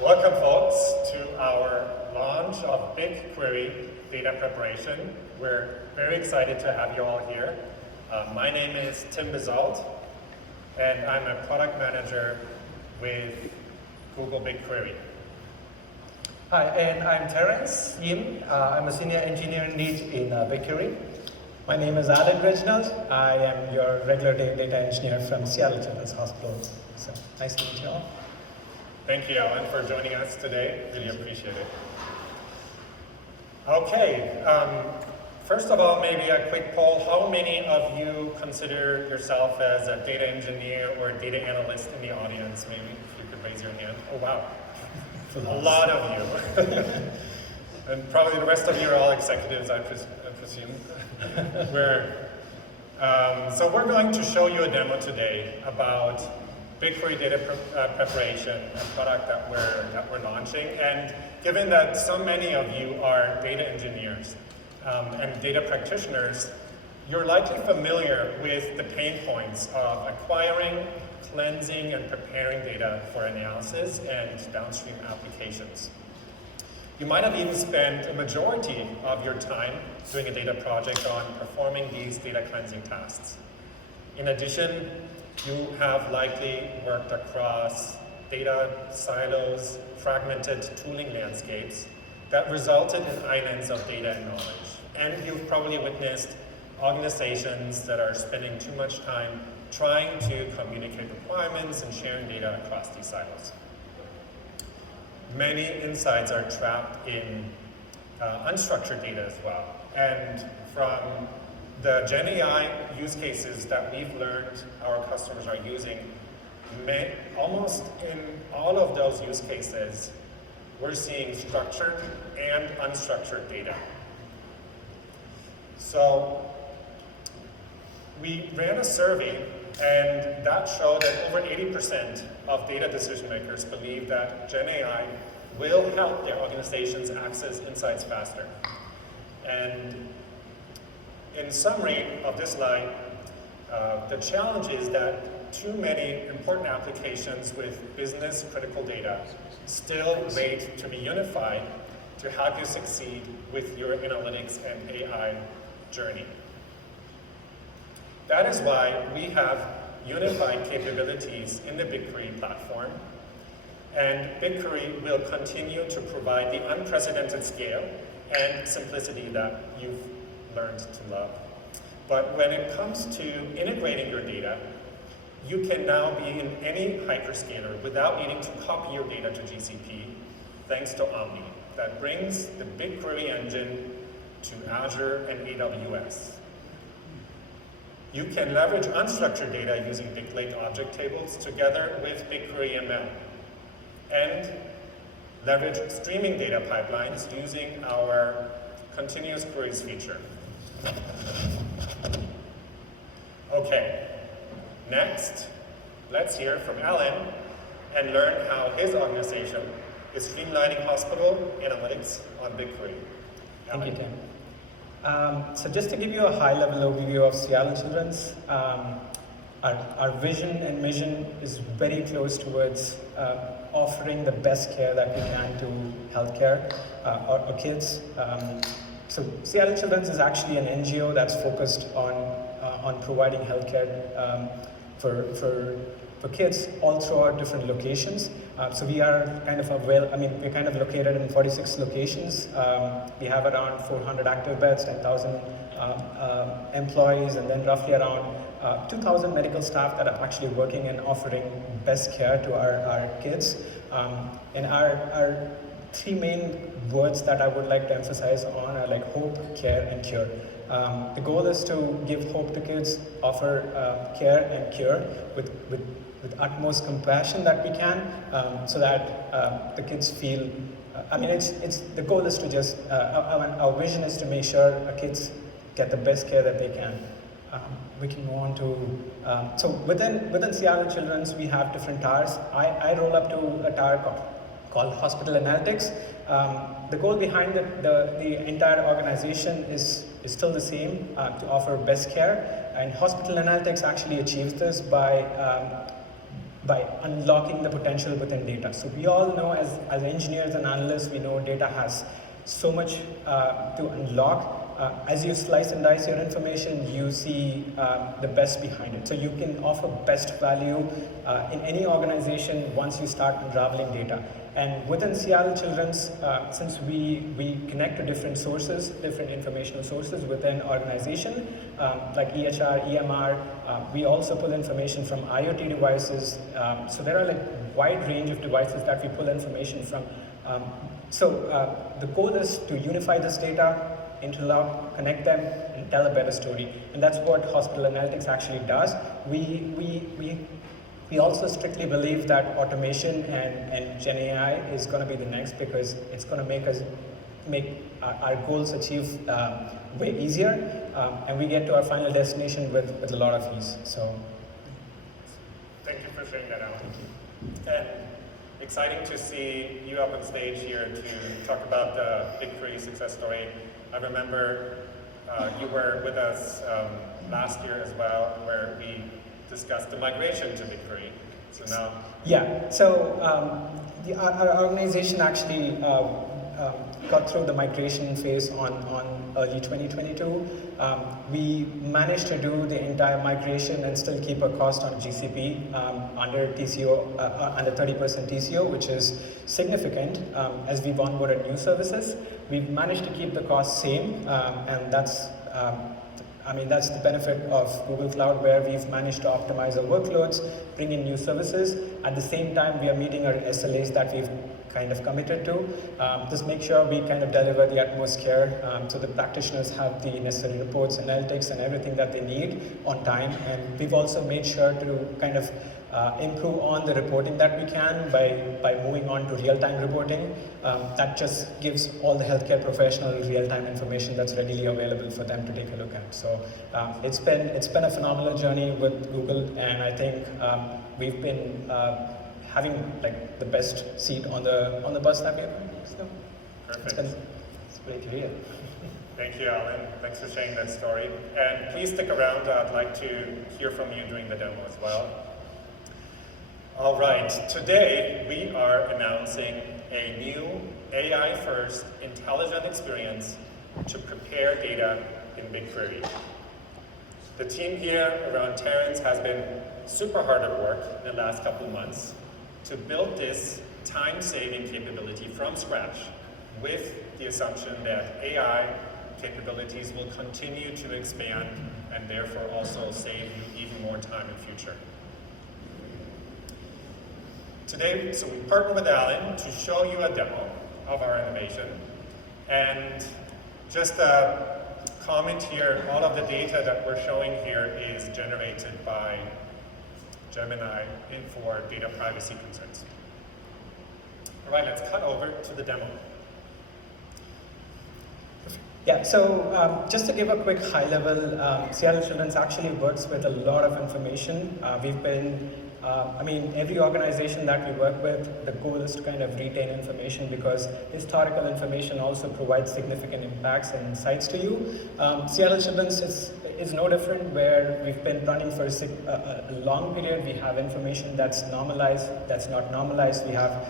Welcome, folks, to our launch of BigQuery data preparation. We're very excited to have you all here. My name is Tim Bizalt, and I'm a product manager with Google BigQuery. Hi, and I'm Terence Yim. I'm a senior engineering lead in BigQuery. My name is Alan Reginald. I am your regular data engineer from Seattle Children's Hospital. So nice to meet you all. Thank you, Alan, for joining us today. Really appreciate it. Okay, first of all, maybe a quick poll. How many of you consider yourself as a data engineer or a data analyst in the audience? Maybe if you could raise your hand. Oh, wow. A lot of you. And probably the rest of you are all executives, I presume. So we're going to show you a demo today about BigQuery data preparation, a product that we're launching. And given that so many of you are data engineers and data practitioners, you're likely familiar with the pain points of acquiring, cleansing, and preparing data for analysis and downstream applications. You might have even spent a majority of your time doing a data project on performing these data cleansing tasks. In addition, you have likely worked across data silos, fragmented tooling landscapes that resulted in islands of data and knowledge. And you've probably witnessed organizations that are spending too much time trying to communicate requirements and sharing data across these silos. Many insights are trapped in unstructured data as well. And from the Gen AI use cases that we've learned our customers are using, almost in all of those use cases, we're seeing structured and unstructured data. So we ran a survey, and that showed that over 80% of data decision makers believe that Gen AI will help their organizations access insights faster. And in summary of this slide, the challenge is that too many important applications with business critical data still wait to be unified to help you succeed with your analytics and AI journey. That is why we have unified capabilities in the BigQuery platform, and BigQuery will continue to provide the unprecedented scale and simplicity that you've learned to love. But when it comes to integrating your data, you can now be in any hyperscaler without needing to copy your data to GCP, thanks to Omni, that brings the BigQuery engine to Azure and AWS. You can leverage unstructured data using BigLake object tables together with BigQuery ML, and leverage streaming data pipelines using our continuous queries feature. Okay, next, let's hear from Alan and learn how his organization is streamlining hospital analytics on BigQuery. Thank you, Tim. So just to give you a high-level overview of Seattle Children's, our vision and mission is very close towards offering the best care that we can to healthcare or kids. So Seattle Children's is actually an NGO that's focused on providing healthcare for kids all throughout different locations. So we are kind of we're kind of located in 46 locations. We have around 400 active beds, 10,000 employees, and then roughly around 2,000 medical staff that are actually working and offering best care to our kids. And our three main words that I would like to emphasize on are like hope, care, and cure. The goal is to give hope to kids, offer care and cure with utmost compassion that we can, so that the kids feel. The goal is to just our vision is to make sure our kids get the best care that they can. We can move on to so within Seattle Children's we have different towers. I roll up to a tower called Hospital Analytics. The goal behind the entire organization is still the same, to offer best care, and Hospital Analytics actually achieves this by unlocking the potential within data. So we all know, as engineers and analysts, we know data has so much to unlock. As you slice and dice your information, you see the best behind it. So you can offer best value in any organization once you start unraveling data. And within Seattle Children's, since we connect to different sources, different informational sources within organization, like EHR, EMR, we also pull information from IoT devices. So there are like wide range of devices that we pull information from. The goal is to unify this data, interlock, connect them, and tell a better story. And that's what Hospital Analytics actually does. We also strictly believe that automation and Gen AI is going to be the next, because it's going to make our goals achieve way easier, and we get to our final destination with a lot of ease. So, thank you for sharing that, Alan. And exciting to see you up on stage here to talk about the BigQuery success story. I remember you were with us last year as well, where we discussed the migration to BigQuery. So now, yeah. So our organization actually got through the migration phase on early 2022. We managed to do the entire migration and still keep a cost on GCP under TCO, under 30% TCO, which is significant as we've onboarded new services. We've managed to keep the cost same, and that's the benefit of Google Cloud, where we've managed to optimize our workloads, bring in new services. At the same time, we are meeting our SLAs that we've kind of committed to. Just make sure we kind of deliver the utmost care, so the practitioners have the necessary reports, analytics, and everything that they need on time. And we've also made sure to kind of improve on the reporting that we can by moving on to real-time reporting. That just gives all the healthcare professionals real-time information that's readily available for them to take a look at. So it's been a phenomenal journey with Google, and I think we've been having like the best seat on the bus that we're on. So perfect. It's a great career. Thank you, Alan. Thanks for sharing that story. And please stick around. I'd like to hear from you during the demo as well. All right, today we are announcing a new AI-first intelligent experience to prepare data in BigQuery. The team here around Terrence has been super hard at work in the last couple of months to build this time-saving capability from scratch, with the assumption that AI capabilities will continue to expand and therefore also save you even more time in future. Today, so we partnered with Alan to show you a demo of our innovation. And just a comment here, all of the data that we're showing here is generated by Gemini for data privacy concerns. All right, let's cut over to the demo. Yeah, so just to give a quick high level, Seattle Children's actually works with a lot of information. We've been every organization that we work with, the goal is to kind of retain information, because historical information also provides significant impacts and insights to you. Seattle Children's is no different, where we've been running for a long period. We have information that's normalized, that's not normalized. We have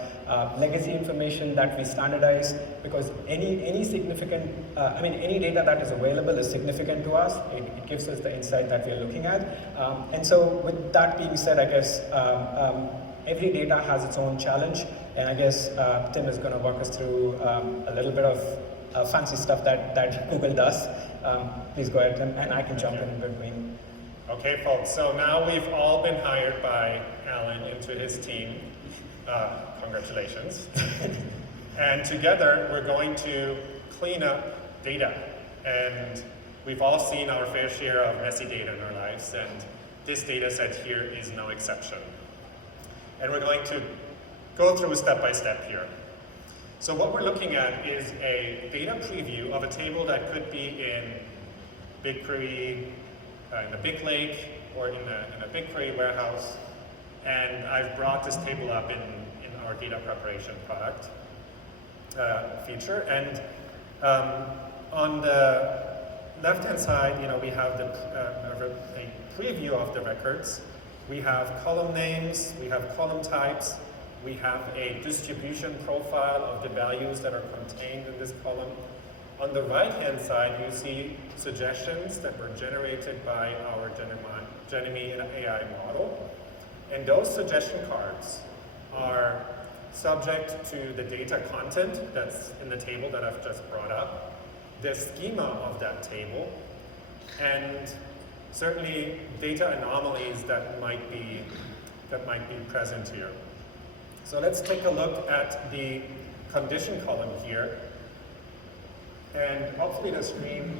legacy information that we standardize, because any significant, any data that is available is significant to us. It gives us the insight that we're looking at. And so with that being said, I guess every data has its own challenge, and I guess Tim is going to walk us through a little bit of fancy stuff that Google does. Please go ahead, Tim, and I can jump in between. Okay, folks, so now we've all been hired by Alan into his team. Congratulations. And together we're going to clean up data. And we've all seen our fair share of messy data in our lives, and this data set here is no exception. And we're going to go through step by step here. So what we're looking at is a data preview of a table that could be in BigQuery, in the Big Lake, or in a BigQuery warehouse. And I've brought this table up in our data preparation product feature. And on the left-hand side, we have a preview of the records. We have column names, we have column types, we have a distribution profile of the values that are contained in this column. On the right-hand side, you see suggestions that were generated by our Genemy AI model. And those suggestion cards are subject to the data content that's in the table that I've just brought up, the schema of that table, and certainly data anomalies that might be present here. So let's take a look at the condition column here. And hopefully the screen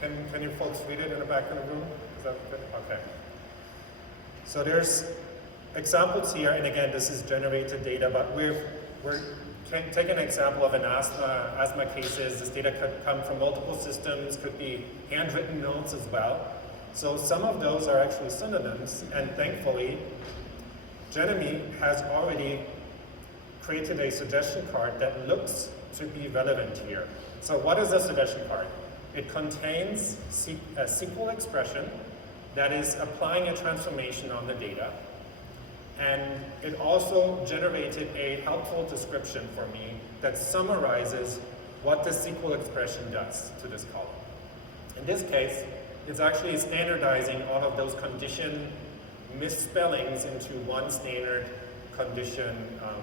can you folks read it in the back of the room? Is that good? Okay. So there's examples here, and again, this is generated data, but we're taking an example of an asthma cases. This data could come from multiple systems, could be handwritten notes as well. So some of those are actually synonyms, and thankfully, Genemy has already created a suggestion card that looks to be relevant here. So what is a suggestion card? It contains a SQL expression that is applying a transformation on the data. And it also generated a helpful description for me that summarizes what the SQL expression does to this column. In this case, it's actually standardizing all of those condition misspellings into one standard condition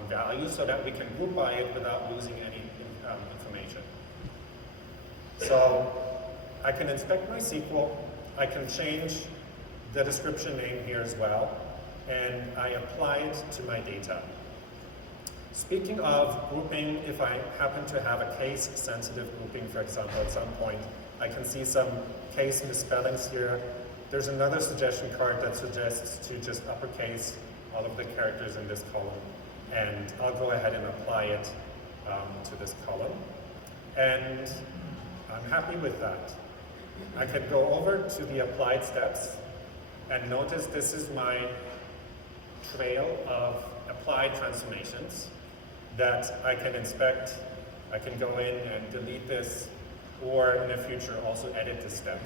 value so that we can group by it without losing any information. So I can inspect my SQL, I can change the description name here as well, and I apply it to my data. Speaking of grouping, if I happen to have a case-sensitive grouping, for example, at some point, I can see some case misspellings here. There's another suggestion card that suggests to just uppercase all of the characters in this column, and I'll go ahead and apply it to this column. And I'm happy with that. I can go over to the applied steps, and notice this is my trail of applied transformations that I can inspect. I can go in and delete this, or in the future also edit this step.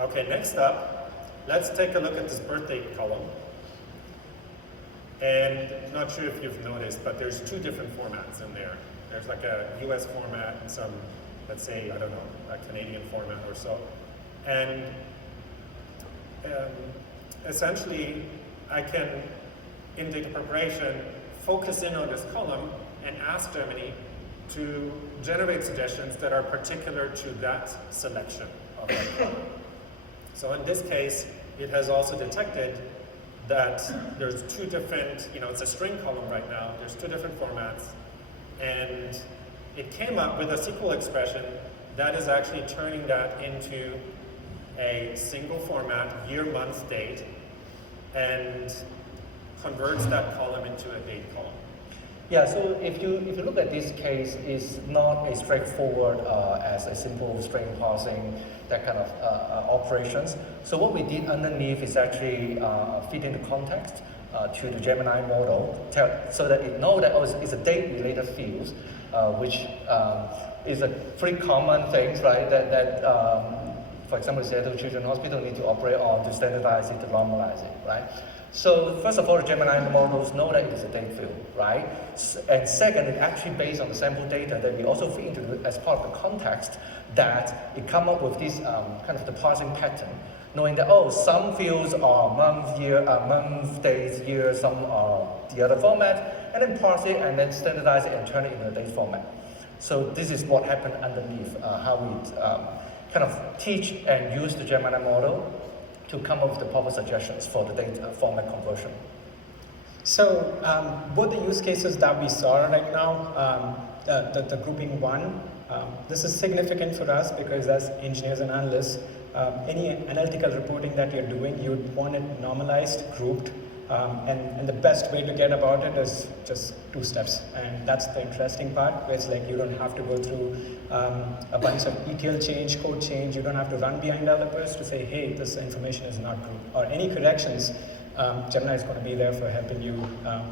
Okay, next up, let's take a look at this birth date column. And I'm not sure if you've noticed, but there's two different formats in there. There's like a US format and some, let's say, I don't know, a Canadian format or so. And essentially, I can, in data preparation, focus in on this column and ask Gemini to generate suggestions that are particular to that selection of that column. So in this case, it has also detected that there's two different, it's a string column right now, there's two different formats, and it came up with a SQL expression that is actually turning that into a single format, year, month, date, and converts that column into a date column. Yeah, so if you look at this case, it's not as straightforward as a simple string parsing, that kind of operations. So what we did underneath is actually feed in the context to the Gemini model, so that it knows that it's a date-related field, which is a pretty common thing, right? That for example, Seattle Children's Hospital need to operate on to standardize it, to normalize it, right? So first of all, the Gemini models know that it is a date field, right? And second, it's actually based on the sample data that we also feed into as part of the context, that it come up with this kind of the parsing pattern, knowing that, some fields are month, year, month, days, year, some are the other format, and then parse it and then standardize it and turn it into a date format. So this is what happened underneath, how we kind of teach and use the Gemini model to come up with the proper suggestions for the data format conversion. So both the use cases that we saw right now, the grouping one, this is significant for us because as engineers and analysts, any analytical reporting that you're doing, you'd want it normalized, grouped, and the best way to get about it is just two steps. And that's the interesting part, where it's like you don't have to go through a bunch of ETL change, code change. You don't have to run behind developers to say, hey, this information is not grouped. Or any corrections, Gemini is going to be there for helping you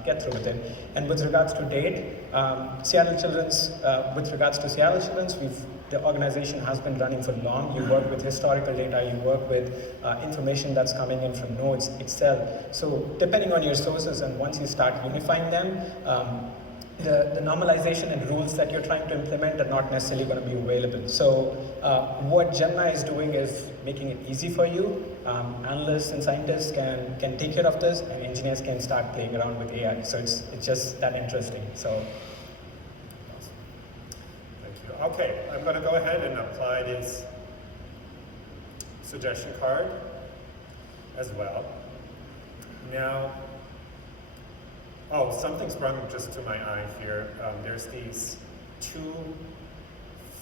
get through with it. And with regards to date, with regards to Seattle Children's, the organization has been running for long. You work with historical data, you work with information that's coming in from nodes, Excel. So depending on your sources, and once you start unifying them, the normalization and rules that you're trying to implement are not necessarily going to be available. So what Gemini is doing is making it easy for you. Analysts and scientists can take care of this, and engineers can start playing around with AI. So it's just that interesting. So. Okay, I'm going to go ahead and apply this suggestion card as well. Now, something sprung just to my eye here. There's these 2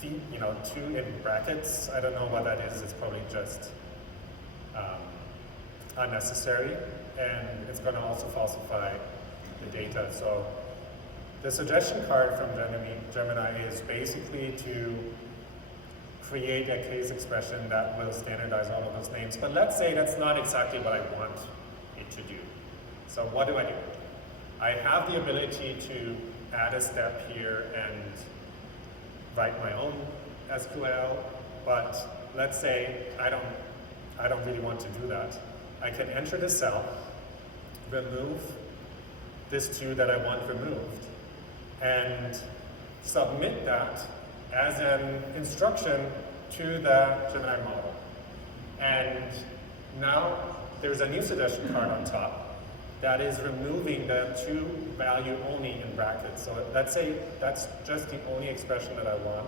feet, 2 in brackets. I don't know what that is. It's probably just unnecessary, and it's going to also falsify the data. So the suggestion card from Gemini is basically to create a case expression that will standardize all of those names. But let's say that's not exactly what I want it to do. So what do? I have the ability to add a step here and write my own SQL, but let's say I don't really want to do that. I can enter the cell, remove this 2 that I want removed, and submit that as an instruction to the Gemini model. And now there's a new suggestion card on top that is removing the 2 value only in brackets. So let's say that's just the only expression that I want,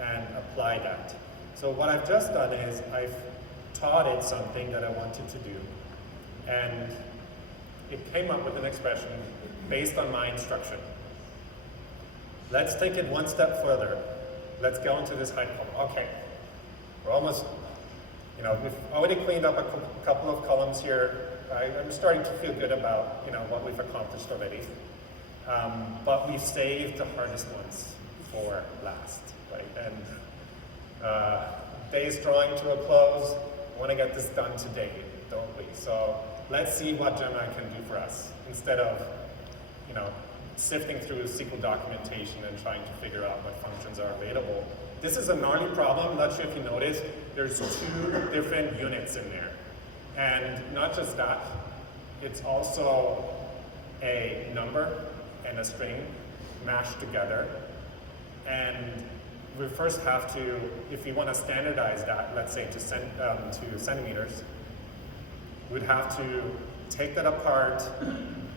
and apply that. So what I've just done is I've taught it something that I wanted to do, and it came up with an expression based on my instruction. Let's take it one step further. Let's go into this height column. Okay, we're almost, we've already cleaned up a couple of columns here. I'm starting to feel good about, what we've accomplished already. But we've saved the hardest ones for last, right? And day's drawing to a close. We want to get this done today, don't we? So let's see what Gemini can do for us instead of, sifting through SQL documentation and trying to figure out what functions are available. This is a gnarly problem. I'm not sure if you noticed. There's 2 different units in there. And not just that, it's also a number and a string mashed together. And we first have to, if we want to standardize that, let's say to centimeters, we'd have to take that apart,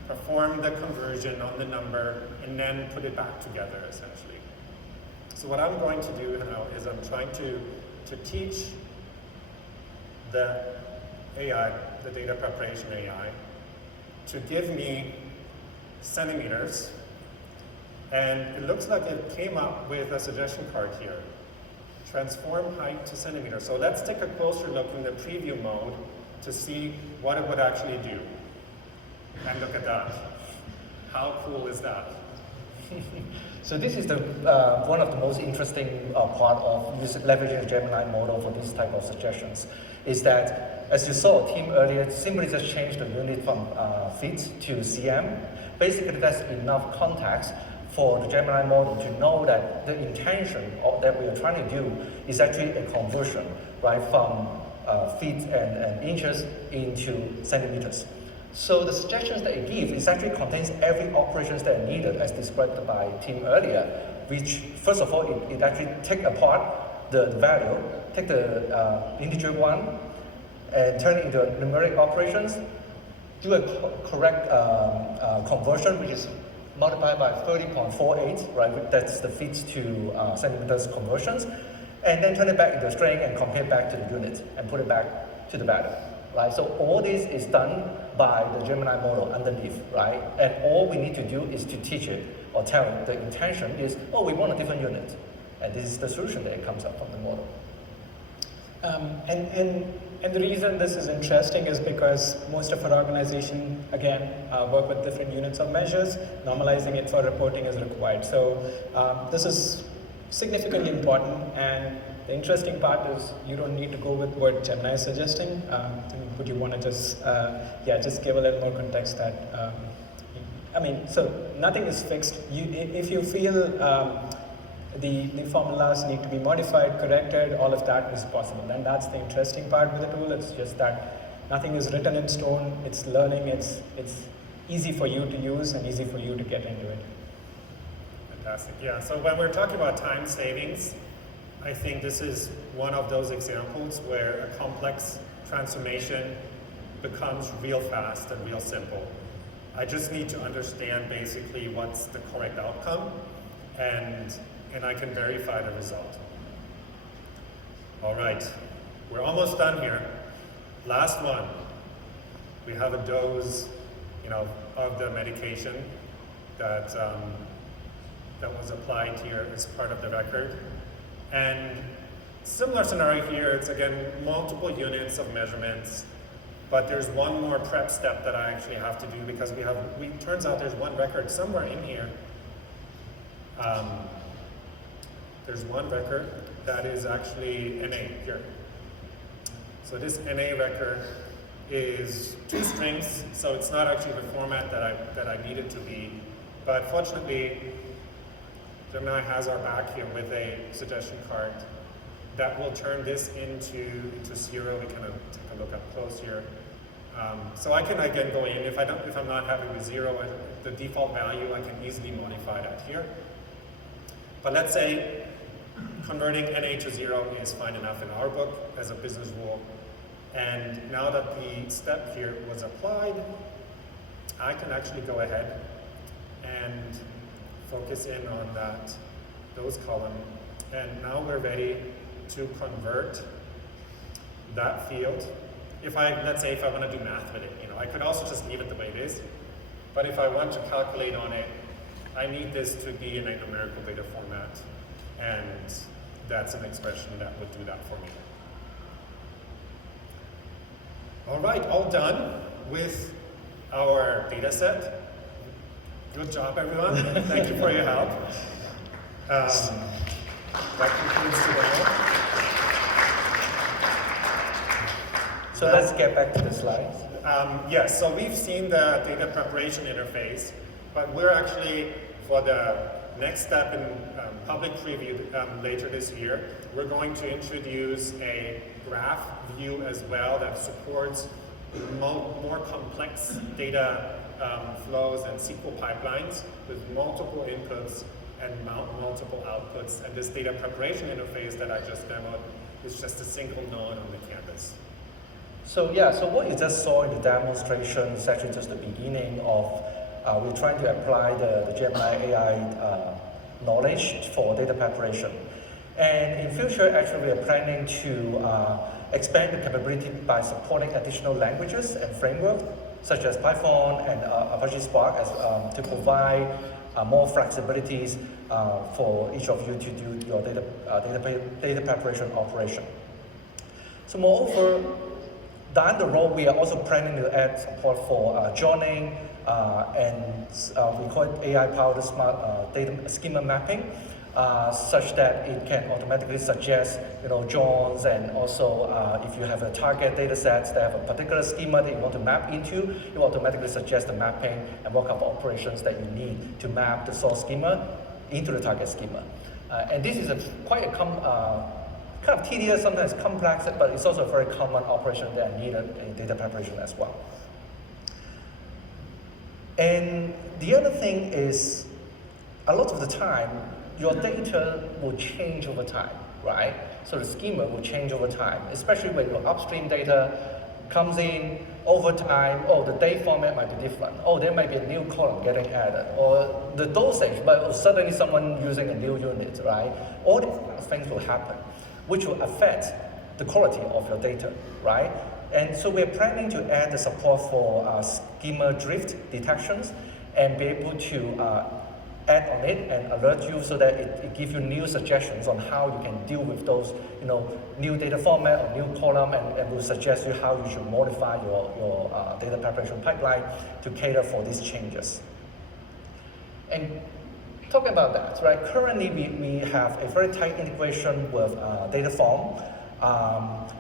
perform the conversion on the number, and then put it back together, essentially. So what I'm going to do now is I'm trying to teach the AI, the data preparation AI, to give me centimeters, and it looks like it came up with a suggestion card here. Transform height to centimeters. So let's take a closer look in the preview mode to see what it would actually do. And look at that. How cool is that? So this is the one of the most interesting part of leveraging the Gemini model for this type of suggestions, is that, as you saw Tim earlier, simply just change the unit from feet to cm. Basically, that's enough context for the Gemini model to know that the intention that we are trying to do is actually a conversion, right, from feet and inches into centimeters. So the suggestions that it gives is actually contains every operations that are needed, as described by Tim earlier, which first of all, it actually take apart the value, take the integer 1 and turn it into numeric operations, do a correct conversion, which is multiplied by 30.48, right? That's the feet to centimeters conversions, and then turn it back into a string and compare back to the unit and put it back to the value. Right? So all this is done by the Gemini model underneath, right? And all we need to do is to teach it or tell it the intention is, oh, we want a different unit. And this is the solution that it comes up from the model. And the reason this is interesting is because most of our organization, again, work with different units of measures. Normalizing it for reporting is required. So this is significantly important, and The interesting part is you don't need to go with what Gemini is suggesting. Would you want to just, just give a little more context that, so nothing is fixed. If you feel the formulas need to be modified, corrected, all of that is possible. And that's the interesting part with the tool. It's just that nothing is written in stone. It's learning. It's easy for you to use and easy for you to get into it. Fantastic. Yeah. So when we're talking about time savings, I think this is one of those examples where a complex transformation becomes real fast and real simple. I just need to understand basically what's the correct outcome, and I can verify the result. All right, we're almost done here. Last one. We have a dose, of the medication that was applied here as part of the record. And similar scenario here, it's again multiple units of measurements, but there's one more prep step that I actually have to do because turns out there's one record somewhere in here. There's one record that is actually NA here. So this NA record is 2 strings, so it's not actually the format that I need it to be, but fortunately, Gemini has our back here with a suggestion card that will turn this into 0. We kind of take a look up close here. So I can again go in, if I'm not happy with 0, the default value, I can easily modify that here. But let's say converting NA to 0 is fine enough in our book as a business rule. And now that the step here was applied, I can actually go ahead and focus in on those column. And now we're ready to convert that field. Let's say if I want to do math with it, I could also just leave it the way it is. But if I want to calculate on it, I need this to be in a numerical data format. And that's an expression that would do that for me. All right, all done with our data set. Good job, everyone. Thank you for your help. That concludes today. So let's get back to the slides. Yes, so we've seen the data preparation interface, but we're actually, for the next step in public preview later this year, we're going to introduce a graph view as well that supports more complex data flows and SQL pipelines with multiple inputs and multiple outputs. And this data preparation interface that I just demoed is just a single node on the canvas. So what you just saw in the demonstration is actually just the beginning of we're trying to apply the Gemini AI knowledge for data preparation. And in future, actually, we are planning to expand the capability by supporting additional languages and frameworks, such as Python and Apache Spark, to provide more flexibilities for each of you to do your data preparation operation. So moreover, down the road, we are also planning to add support for joining and we call it AI-powered smart data schema mapping, such that it can automatically suggest, joins, and also if you have a target data set that have a particular schema that you want to map into, it will automatically suggest the mapping and what kind of operations that you need to map the source schema into the target schema. And this is quite a kind of tedious, sometimes complex, but it's also a very common operation that needed in data preparation as well. And the other thing is, a lot of the time, your data will change over time, right? So the schema will change over time, especially when your upstream data comes in over time. Oh, the date format might be different. Oh, there might be a new column getting added, or the dosage, but suddenly someone using a new unit, right? All these things will happen, which will affect the quality of your data, right? And so we're planning to add the support for schema drift detections and be able to add on it and alert you so that it gives you new suggestions on how you can deal with those, new data format or new column, and will suggest you how you should modify your data preparation pipeline to cater for these changes. And Talking about that, right? Currently, we have a very tight integration with Dataform.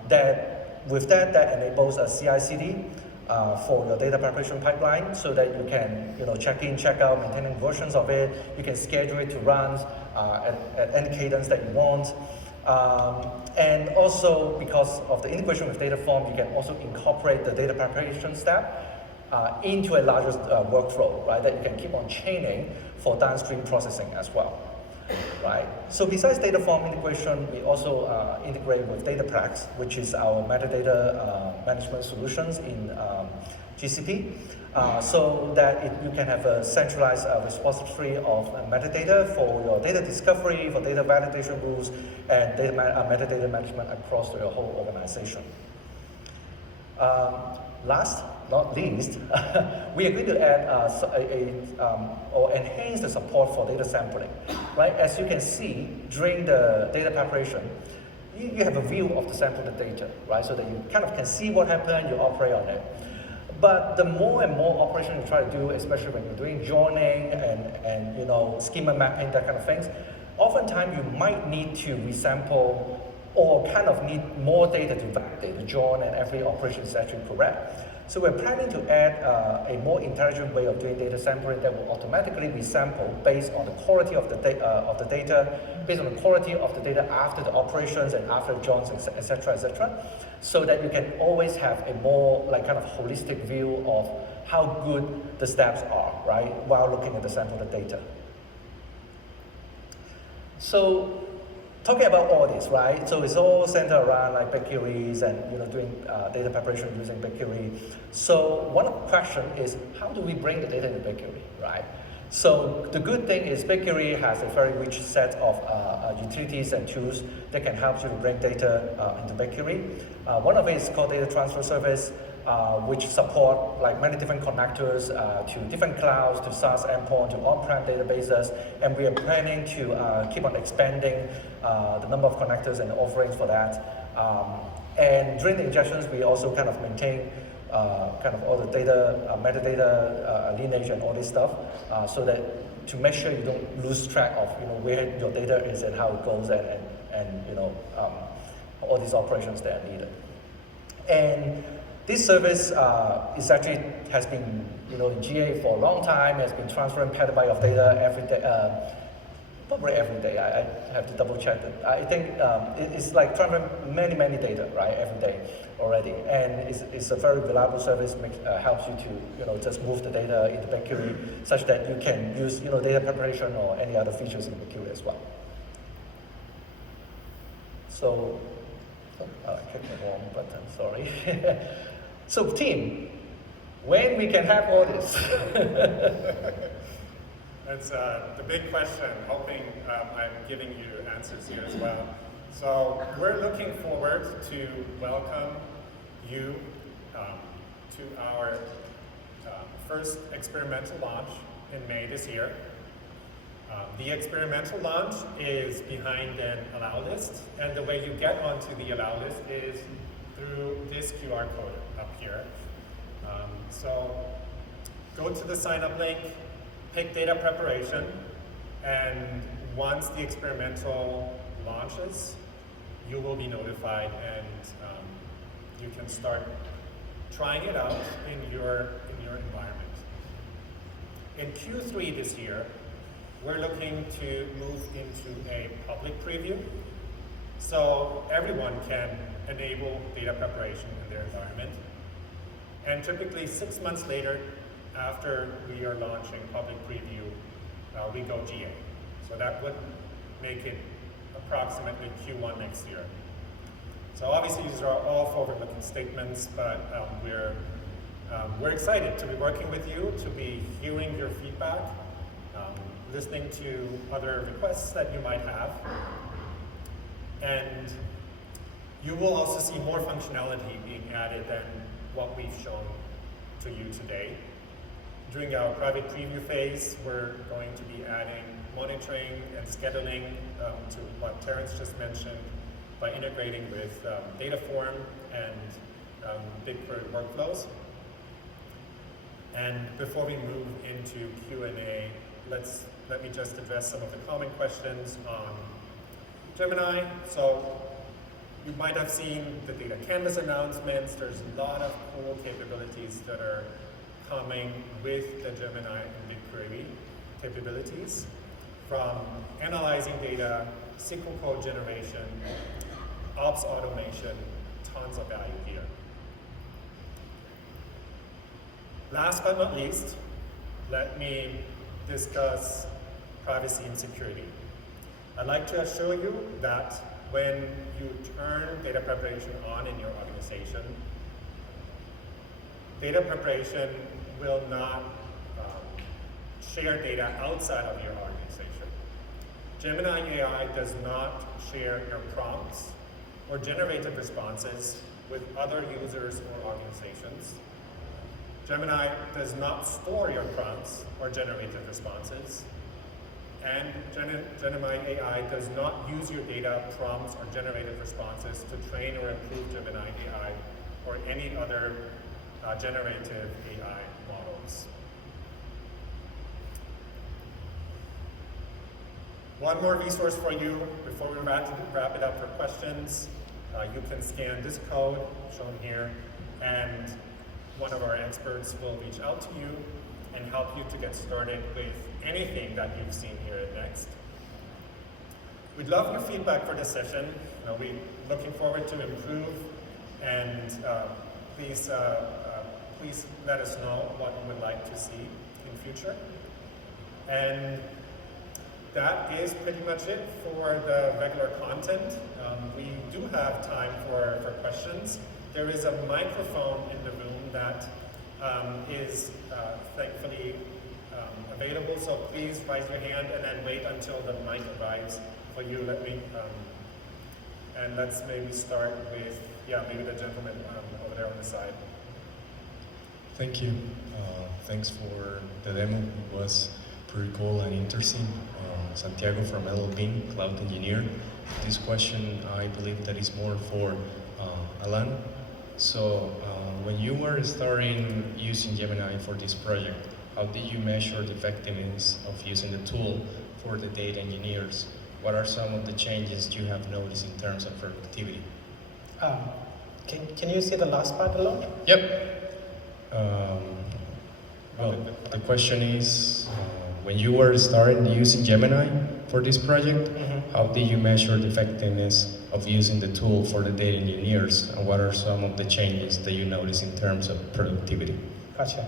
That enables a CI/CD for your data preparation pipeline, so that you can check in, check out, maintaining versions of it. You can schedule it to run at any cadence that you want. And also, because of the integration with Dataform, you can also incorporate the data preparation step into a larger workflow, right? That you can keep on chaining for downstream processing as well, right? So besides Dataform integration, we also integrate with Dataplex, which is our metadata management solutions in GCP, so that you can have a centralized repository of metadata for your data discovery, for data validation rules, and metadata management across your whole organization. Last not least, we are going to add or enhance the support for data sampling, right? As you can see, during the data preparation, you have a view of the sampled data, right? So that you kind of can see what happened, you operate on it. But the more and more operation you try to do, especially when you're doing joining and schema mapping, that kind of things, oftentimes you might need to resample or kind of need more data to validate the join and every operation is actually correct. So we're planning to add a more intelligent way of doing data sampling that will automatically resample based on the quality of the data, based on the quality of the data after the operations and after joins, etc., so that you can always have a more kind of holistic view of how good the steps are, right, while looking at the sampled data. So talking about all this, right? So it's all centered around BigQueries and doing data preparation using BigQuery. So one question is, how do we bring the data into BigQuery, right? So the good thing is BigQuery has a very rich set of utilities and tools that can help you to bring data into BigQuery. One of it is called Data Transfer Service, which support many different connectors to different clouds, to SaaS endpoint, to on-prem databases, and we are planning to keep on expanding the number of connectors and offerings for that. And during the injections, we also kind of maintain kind of all the data, metadata, lineage, and all this stuff, so that to make sure you don't lose track of where your data is and how it goes, and all these operations that are needed. And this service has been in GA for a long time. Has been transferring petabyte of data every day, probably every day. I have to double check that. I think it's like transferring many data, right, every day already. And it's a very reliable service. Helps you to just move the data into BigQuery such that you can use data preparation or any other features in BigQuery as well. So I clicked the wrong button. Sorry. So team, when we can have all this? That's the big question, hoping I'm giving you answers here as well. So we're looking forward to welcome you to our first experimental launch in May this year. The experimental launch is behind an allow list, and the way you get onto the allow list is through this QR code up here. So go to the sign up link, pick data preparation, and once the experimental launches, you will be notified and you can start trying it out in your environment. In Q3 this year, we're looking to move into a public preview, so everyone can enable data preparation in their environment. And typically 6 months later, after we are launching public preview, we go GA. So that would make it approximately Q1 next year. So obviously these are all forward-looking statements, but we're excited to be working with you, to be hearing your feedback, listening to other requests that you might have. And you will also see more functionality being added than what we've shown to you today. During our private preview phase, we're going to be adding monitoring and scheduling to what Terrence just mentioned by integrating with Dataform and BigQuery workflows. And before we move into Q&A, let me just address some of the common questions on Gemini. So you might have seen the data canvas announcements. There's a lot of cool capabilities that are coming with the Gemini and BigQuery capabilities, from analyzing data, SQL code generation, ops automation, tons of value here. Last but not least, let me discuss privacy and security. I'd like to assure you that when you turn data preparation on in your organization, data preparation will not share data outside of your organization. Gemini AI does not share your prompts or generated responses with other users or organizations. Gemini does not store your prompts or generated responses. And Gemini AI does not use your data, prompts, or generated responses to train or improve Gemini AI or any other generative AI models. One more resource for you before we wrap it up for questions. You can scan this code shown here, and one of our experts will reach out to you and help you to get started with anything that you've seen here at Next. We'd love your feedback for this session. We're looking forward to improve, and please let us know what you would like to see in future. And that is pretty much it for the regular content. We do have time for questions. There is a microphone in the room that is thankfully available, so please raise your hand and then wait until the mic arrives for you. And let's maybe start with, maybe the gentleman over there on the side. Thank you. Thanks for the demo. It was pretty cool and interesting. Santiago from LLB, Cloud Engineer. This question, I believe that is more for Alan. So when you were starting using Gemini for this project, how did you measure the effectiveness of using the tool for the data engineers? What are some of the changes you have noticed in terms of productivity? Can you say the last part alone? Yep. Well, the question is, when you were starting using Gemini for this project, how did you measure the effectiveness of using the tool for the data engineers, and what are some of the changes that you notice in terms of productivity? Gotcha.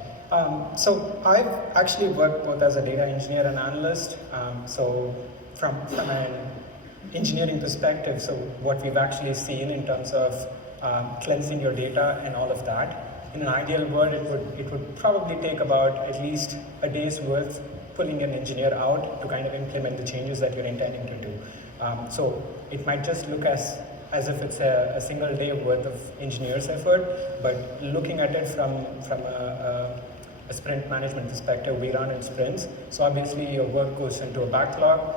So I've actually worked both as a data engineer and analyst. So from an engineering perspective, so what we've actually seen in terms of cleansing your data and all of that, in an ideal world, it would probably take about at least a day's worth pulling an engineer out to kind of implement the changes that you're intending to do. So it might just look as if it's a single day worth of engineer's effort, but looking at it from a sprint management perspective, we run in sprints. So obviously your work goes into a backlog,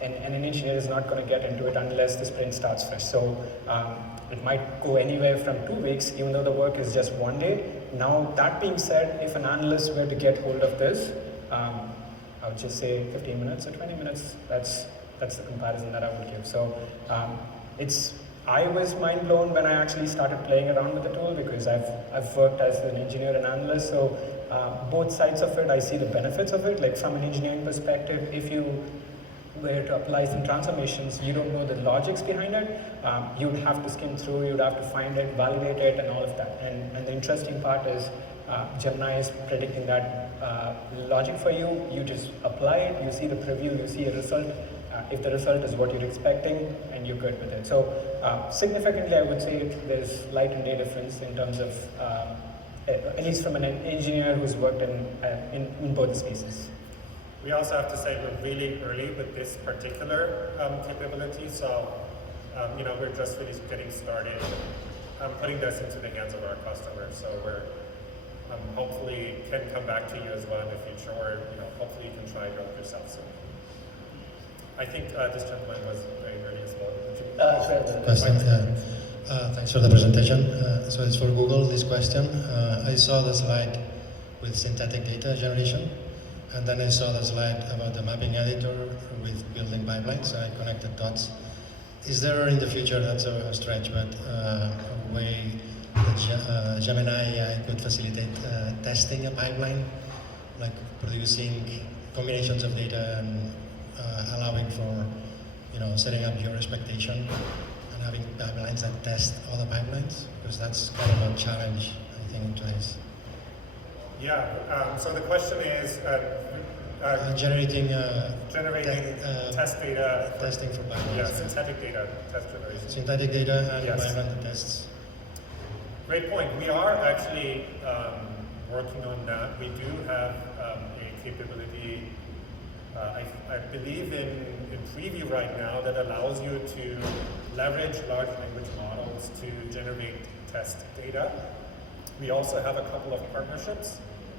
and an engineer is not going to get into it unless the sprint starts fresh. So it might go anywhere from 2 weeks, even though the work is just 1 day. Now, that being said, if an analyst were to get hold of this, I would just say 15 minutes or 20 minutes. That's the comparison that I would give. So I was mind blown when I actually started playing around with the tool, because I've worked as an engineer and analyst. So both sides of it, I see the benefits of it. Like from an engineering perspective, if you were to apply some transformations, you don't know the logics behind it. You would have to skim through, you would have to find it, validate it, and all of that. And the interesting part is Gemini is predicting that logic for you. You just apply it, you see the preview, you see a result. If the result is what you're expecting, and you're good with it. So significantly, I would say there's light and day difference in terms of, at least from an engineer who's worked in both the spaces. We also have to say we're really early with this particular capability, so we're just really getting started putting this into the hands of our customers. So we're hopefully can come back to you as well in the future, or hopefully you can try it out yourself soon. I think this gentleman was very early as well. Question. Thanks for the presentation. So it's for Google, this question. I saw the slide with synthetic data generation. And then I saw the slide about the mapping editor with building pipelines. I connected dots. Is there in the future, that's a stretch, but a way that Gemini AI could facilitate testing a pipeline, like producing combinations of data and allowing for, setting up your expectation and having pipelines that test other pipelines? Because that's kind of a challenge, I think, in today's. Yeah, so the question is generating test data. Testing for pipelines. Yeah, synthetic data test generation. Synthetic data and Yes. pipeline tests. Great point. We are actually working on that. We do have a capability, I believe in preview right now, that allows you to leverage large language models to generate test data. We also have a couple of partnerships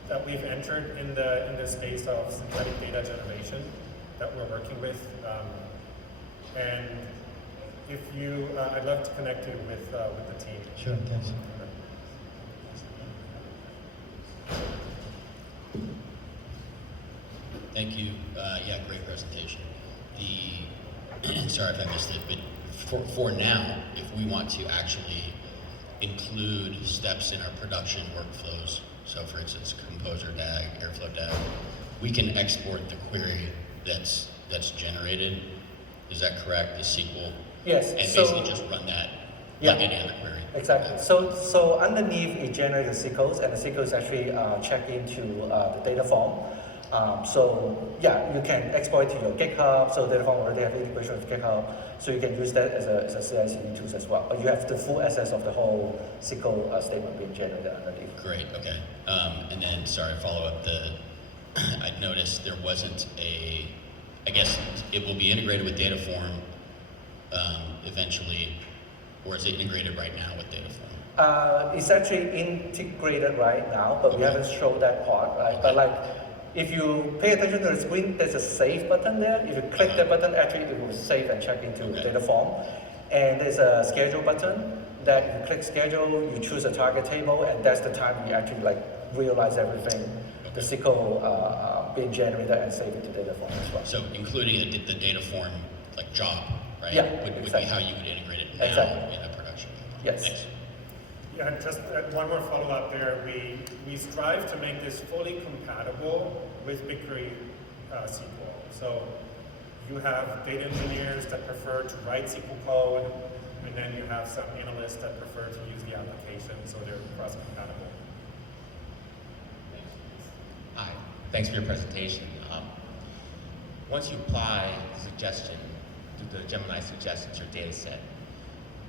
that we've entered in the space of synthetic data generation that we're working with. And if you, I'd love to connect you with the team. Sure, thanks. Thank you. Yeah, great presentation. Sorry if I missed it, but for now, if we want to actually include steps in our production workflows, so for instance, Composer DAG, Airflow DAG, we can export the query that's generated. Is that correct? The SQL? Yes. And so, basically just run that Yeah. like any other query. Exactly. So underneath it generates the SQLs, and the SQLs actually check into the data form. So yeah, you can export to your GitHub. So data form already have integration with GitHub, so you can use that as a CI/CD tools as well. But you have the full access of the whole SQL statement being generated underneath. Great. Okay. And then sorry, follow up. I noticed there wasn't a. I guess it will be integrated with Dataform eventually, or is it integrated right now with Dataform? It's actually integrated right now, but we haven't showed that part, right? Okay. But like, if you pay attention to the screen, there's a save button there. If you click that button, actually it will save and check into data form. And there's a schedule button that if you click schedule, you choose a target table, and that's the time you actually like realize everything, the SQL being generated and saved into data form as well. So including the data form like job, right? Yeah, would exactly. be how you would integrate it now Exactly. in a production. Yes. Thanks. Yeah, just one more follow-up there. We strive to make this fully compatible with BigQuery SQL. So you have data engineers that prefer to write SQL code, and then you have some analysts that prefer to use the application, so they're cross-compatible. Hi, thanks for your presentation. Once you apply the suggestion, the Gemini suggestions or data set,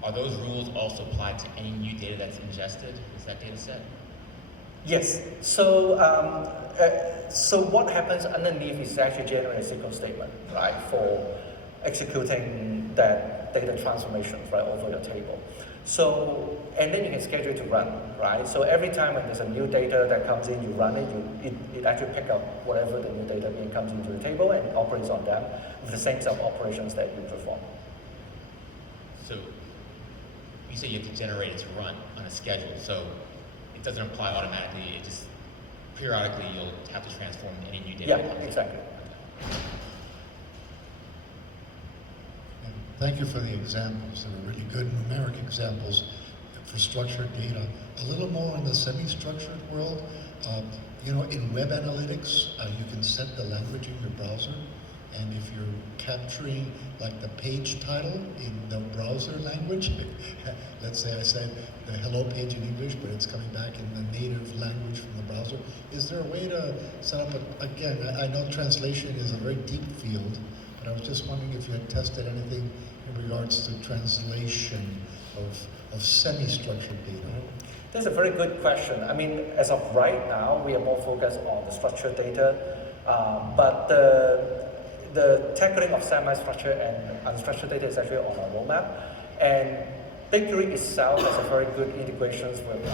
are those rules also applied to any new data that's ingested? Is that data set? Yes. So so what happens underneath is actually generate a SQL statement, right, for executing that data transformation, right, over your table. So, and then you can schedule it to run, right? So every time when there's a new data that comes in, you run it, it actually picks up whatever the new data being comes into the table and operates on them with the same set of operations that you perform. So you say you have to generate it to run on a schedule, so it doesn't apply automatically, it just periodically you'll have to transform any new data. Yeah, that comes in. exactly. Thank you for the examples. They were really good numeric examples for structured data. A little more in the semi-structured world. In web analytics, you can set the language in your browser. And if you're capturing like the page title in the browser language, let's say I said the hello page in English, but it's coming back in the native language from the browser. Is there a way to set up again, I know translation is a very deep field, but I was just wondering if you had tested anything in regards to translation of semi-structured data. That's a very good question. I mean, as of right now, we are more focused on the structured data, but the tackling of semi-structured and unstructured data is actually on our roadmap. And BigQuery itself has a very good integrations with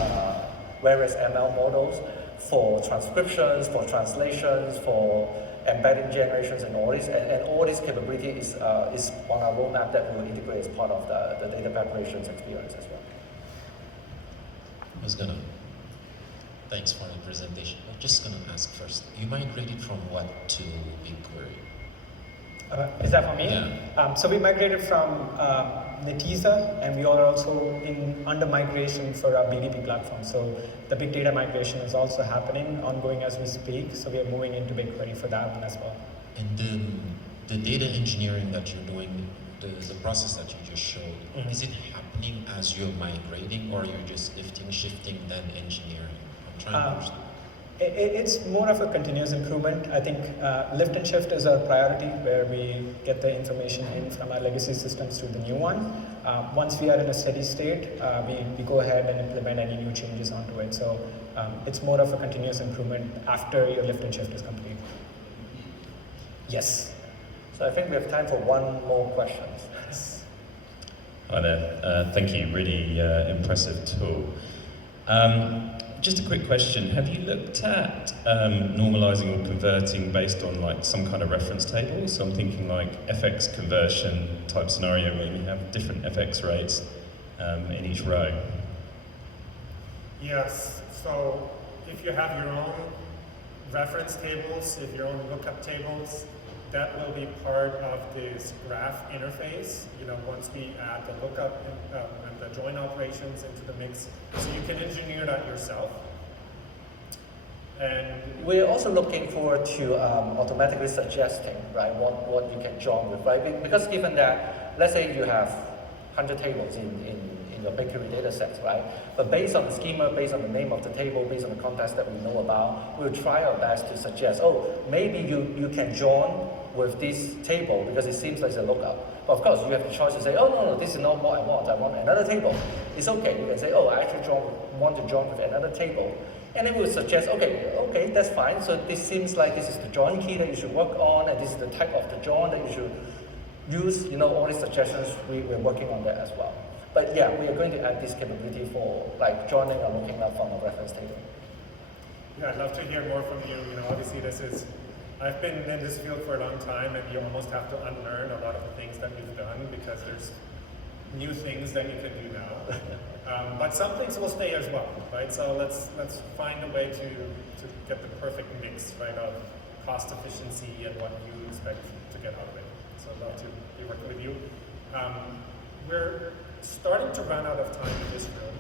various ML models for transcriptions, for translations, for embedding generations and all this. And all this capability is on our roadmap that we will integrate as part of the data preparations experience as well. I was gonna Thanks for the presentation. I'm just going to ask first, you migrated from what to BigQuery? Is that for me? Yeah. So we migrated from Netezza, and we are also under migration for our BDP platform. So the big data migration is also happening, ongoing as we speak. So we are moving into BigQuery for that one as well. And then the data engineering that you're doing, the process that you just showed, is it happening as you're migrating, or you're just lifting, shifting, then engineering? I'm trying to understand. It's more of a continuous improvement. I think lift and shift is our priority, where we get the information in from our legacy systems to the new one. Once we are in a steady state, we go ahead and implement any new changes onto it. So it's more of a continuous improvement after your lift and shift is complete. Yes. So I think we have time for one more question. Hi there. Thank you. Really impressive tool. Just a quick question. Have you looked at normalizing or converting based on like some kind of reference table? So I'm thinking like FX conversion type scenario where you have different FX rates in each row. Yes. So if you have your own reference tables, if your own lookup tables, that will be part of this graph interface. You know, once we add the lookup and the join operations into the mix, so you can engineer that yourself. And we're also looking forward to automatically suggesting, right, what you can join with, right? Because given that, let's say you have 100 tables in your BigQuery data sets, right? But based on the schema, based on the name of the table, based on the context that we know about, we'll try our best to suggest, oh, maybe you can join with this table because it seems like it's a lookup. But of course, you have the choice to say, oh, no, this is not what I want another table. It's okay, you can say, oh, I actually want to join with another table. And then we'll suggest, okay, that's fine. So this seems like this is the join key that you should work on, and this is the type of the join that you should use. You know, all these suggestions, we're working on that as well. But yeah, we are going to add this capability for like joining or looking up from a reference table. yeah, I'd love to hear more from you. You know, obviously I've been in this field for a long time, and you almost have to unlearn a lot of the things that we've done because there's new things that you can do now. But some things will stay as well, right? So let's find a way to get the perfect mix, right, of cost efficiency and what you expect to get out of it. So I'd love to be working with you. We're starting to run out of time in this room,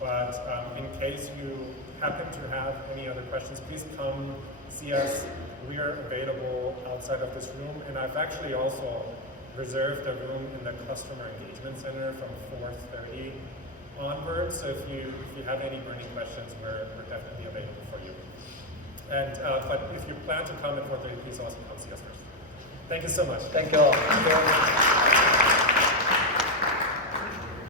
but in case you happen to have any other questions, please come see us. We are available outside of this room, and I've actually also reserved a room in the Customer Engagement Center from 4:30 onwards. So if you have any burning questions, we're definitely available for you. And but if you plan to come at 4:30, please also come see us first. Thank you so much. Thank you all. Thank you.